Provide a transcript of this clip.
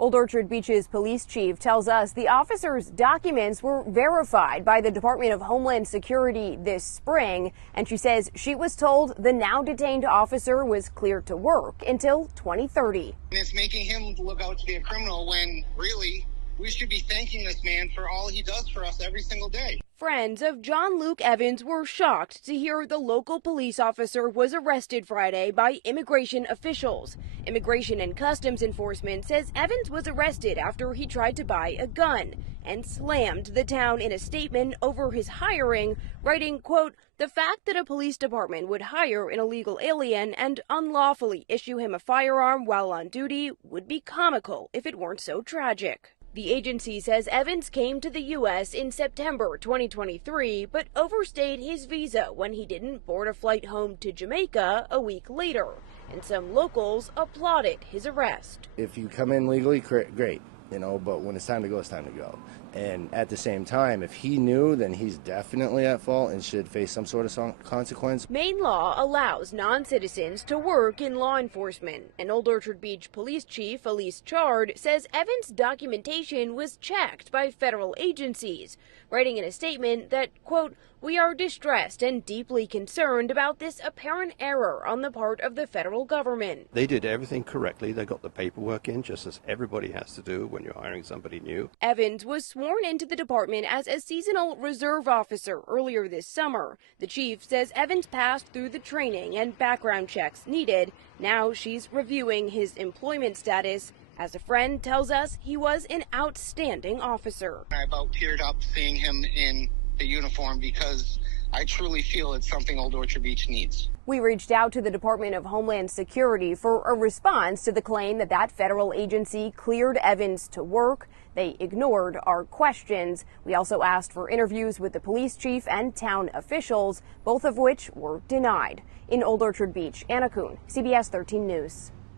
Old Orchard Beach's police chief tells us the officer's documents were verified by the Department of Homeland Security this spring, and she says she was told the now detained officer was cleared to work until 2030. It's making him look out to be a criminal when really we should be thanking this man for all he does for us every single day. Friends of John Luke Evans were shocked to hear the local police officer was arrested Friday by immigration officials. Immigration and Customs Enforcement says Evans was arrested after he tried to buy a gun and slammed the town in a statement over his hiring, writing, quote, "The fact that a police department would hire an illegal alien and unlawfully issue him a firearm while on duty would be comical if it weren't so tragic." The agency says Evans came to the U.S. in September 2023, but overstayed his visa when he didn't board a flight home to Jamaica a week later, and some locals applauded his arrest. If you come in legally, great, but when it's time to go, it's time to go. And at the same time, if he knew, then he's definitely at fault and should face some sort of consequence. Maine law allows non-citizens to work in law enforcement. And Old Orchard Beach Police Chief Elise Chard says Evans' documentation was checked by federal agencies, writing in a statement that, quote, "We are distressed and deeply concerned about this apparent error on the part of the federal government." They did everything correctly. They got the paperwork in, just as everybody has to do when you're hiring somebody new. Evans was sworn into the department as a seasonal reserve officer earlier this summer. The chief says Evans passed through the training and background checks needed. Now she's reviewing his employment status. As a friend tells us, he was an outstanding officer. I about teared up seeing him in the uniform because I truly feel it's something Old Orchard Beach needs. We reached out to the Department of Homeland Security for a response to the claim that that federal agency cleared Evans to work. They ignored our questions. We also asked for interviews with the police chief and town officials, both of which were denied. In Old Orchard Beach, Anna Kuhn, CBS 13 News.